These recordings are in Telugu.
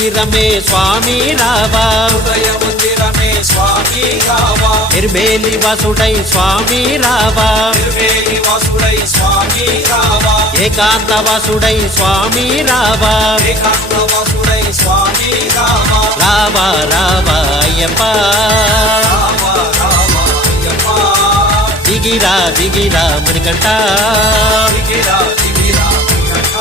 మందిరమే స్వామి రావా, హృదయ మందిరమే స్వామి రావా, నిర్మేలి వాసుడై స్వామి రావా, నిర్వేలి వాసుడై స్వామి రావా, ఏకాంత వాసుడై స్వామి రావా, ఏకాంత వాసుడై స్వామి రావా, రావా రావా అయ్యప్ప, రావా రావా అయ్యప్ప, దిగిరా దిగిరా మణికంఠ, దిగిరా దిగిరా మణికంఠ,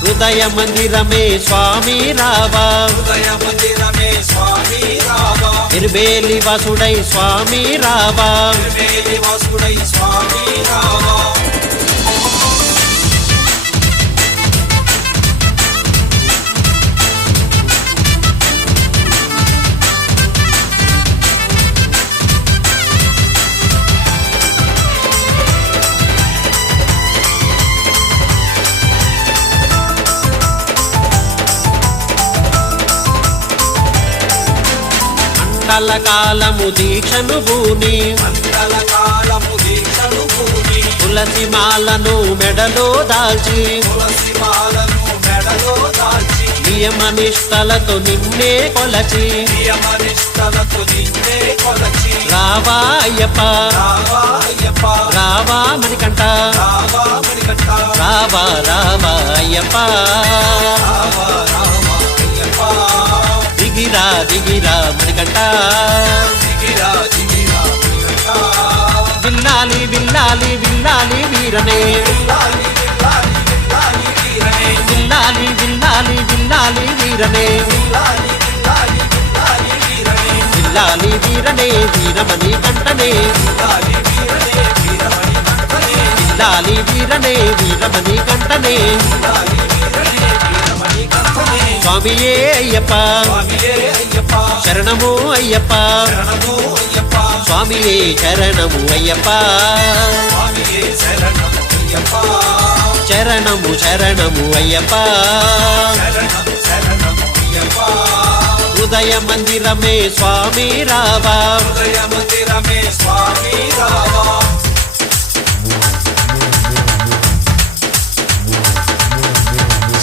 హృదయ మందిరమే స్వామి రావా, హృదయ మందిరమే స్వామి రావా, నిర్మేలి వాసుడై స్వామి రావా, నిర్వేలి వాసుడై స్వామి రావా. మండల కాలము దీక్షను భూని, మండల కాలము దీక్షను భూమి, తులసి మాలను మెడలో దాల్చి, తులసి మాలను మెడలో దాల్చి, నియమ నిష్టలతో నిన్నే కొలచి, నియమనిష్టలతో నిన్నే కొలచి, రావా అయ్యప్ప, రావా అయ్యప్ప, రావా మణికంఠ, రావా మణికంఠ, రావా రావా అయ్యప్ప, రావా రావా అయ్యప్ప, దిగిరా దిగిరా మణికంఠ, దిగిరా దిగిరా మణికంఠ, విల్లాలి విల్లాలి విల్లాలి వీరనే, విల్లాలి విల్లాలి విల్లాలి వీరనే, విల్లాలి విల్లాలి విల్లాలి వీరనే, విల్లాలి విల్లాలి విల్లాలి వీరనే, విల్లాలి వీరనే వీరమణి కంఠనే, విల్లాలి వీరనే వీరమణి కంఠనే, విల్లాలి వీరనే వీరమణి కంఠనే, విల్లాలి వీరనే వీరమణి కంఠనే. స్వామియే అయ్యప్ప, స్వామియే అయ్యప్ప, శరణము అయ్యప్ప, శరణము అయ్యప్ప, స్వామియే శరణము అయ్యప్ప, స్వామియే శరణము అయ్యప్ప, శరణము శరణము అయ్యప్ప, శరణము శరణము అయ్యప్ప, హృదయ మందిరమే స్వామి రావా, హృదయ మందిరమే స్వామి రావా.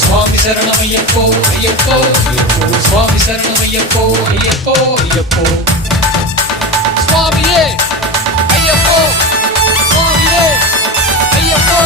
స్వామి శరణమయ్యప్పో అయ్యప్పో అయ్యప్పో, స్వామి శరణమయ్యప్పో అయ్యప్పో అయ్యప్పో, స్వామియే అయ్యప్పో, స్వామియే అయ్యప్పో.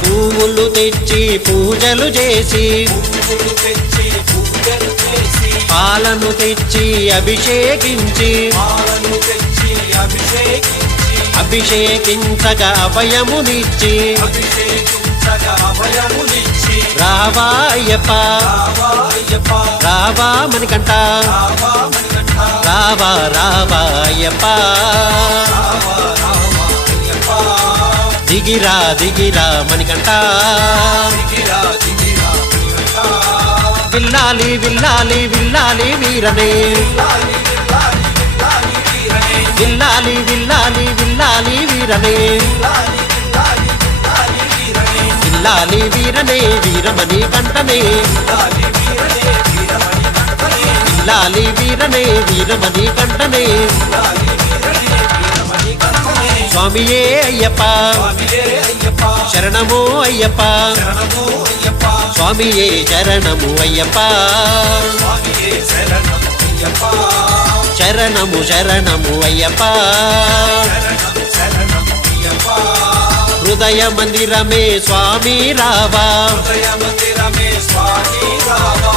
పువ్వులు తెచ్చి పూజలు చేసి, పువ్వులు తెచ్చి పూజలు చేసి, పాలను తెచ్చి అభిషేకించి, పాలను తెచ్చి అభిషేకించి, అభిషేకించగా అభయమునిచ్చి, అభిషేకించగా అభయమునిచ్చి, రావా అయ్యప్ప, రావా అయ్యప్ప, రావా మణికంఠ, రావా మణికంఠ, రావా రావా అయ్యప్ప, రావా రావా అయ్యప్ప, దిగిరా దిగిరా మణికంఠ, దిగిరా దిగిరా మణికంఠ, విల్లాలి విల్లాలి విల్లాలి వీరనే, విల్లాలి విల్లాలి విల్లాలి వీరనే, విల్లాలి విల్లాలి విల్లాలి వీరనే, విల్లాలి విల్లాలి విల్లాలి వీరనే, విల్లాలి వీరనే వీరమణి కంఠనే, విల్లాలి వీరనే వీరమణి కంఠనే, విల్లాలి వీరనే వీరమణి కంఠనే, విల్లాలి వీరనే వీరమణి కంఠనే. స్వామియే అయ్యప్ప, స్వామియే అయ్యప్ప, శరణము అయ్యప్ప, శరణము అయ్యప్ప, స్వామియే శరణము అయ్యప్ప, స్వామియే శరణము అయ్యప్ప, శరణము శరణము అయ్యప్ప, శరణము శరణము అయ్యప్ప, హృదయ మందిరమే స్వామి రావా, హృదయ మందిరమే స్వామి రావా.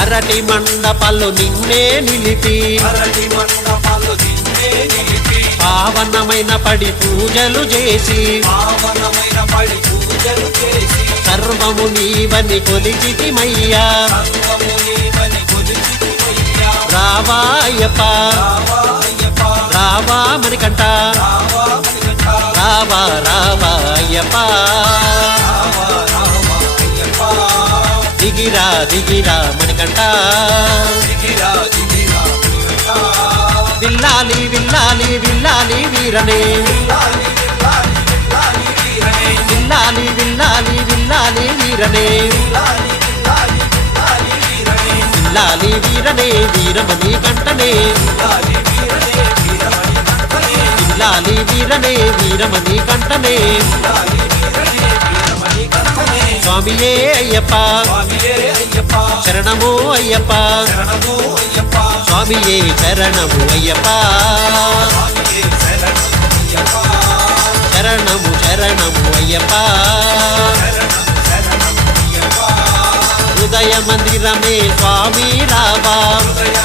అరటి మండపాలు నిన్నే నిలిపి, అరటి మండపాలు నిన్నే నిలిపి పావనమైన పడి పూజలు చేసి పావనమైన పడి పూజలు చేసి సర్వము నీవని కొలిచితిమయ్యా సర్వము నీవని కొలిచితిమయ్యా. రావా అయ్యప్ప రావా అయ్యప్ప రావా మణికంఠ రావా మణికంఠ రావా రావా అయ్యప్ప రావా రావా అయ్యప్ప దిగిరా దిగిరా మణికంఠ దిగిరా దిగిరా మణికంఠ విల్లాలి విల్లాలి విల్లాలి వీరనే విల్లాలి విల్లాలి విల్లాలి వీరనే విల్లాలి విల్లాలి విల్లాలి వీరనే విల్లాలి విల్లాలి విల్లాలి వీరనే విల్లాలి వీరనే వీరమణి కంఠనే విల్లాలి వీరనే వీరమణి కంఠనే విల్లాలి వీరనే వీరమణి కంఠనే విల్లాలి వీరనే వీరమణి కంఠనే స్వామియే అయ్యప్ప స్వామియే అయ్యప్ప శరణము అయ్యప్ప శరణము అయ్యప్ప స్వామియే శరణము అయ్యప్ప స్వామియే శరణము అయ్యప్ప శరణము శరణము అయ్యప్ప శరణము శరణము అయ్యప్ప హృదయ మందిరమే స్వామి రావా హృదయ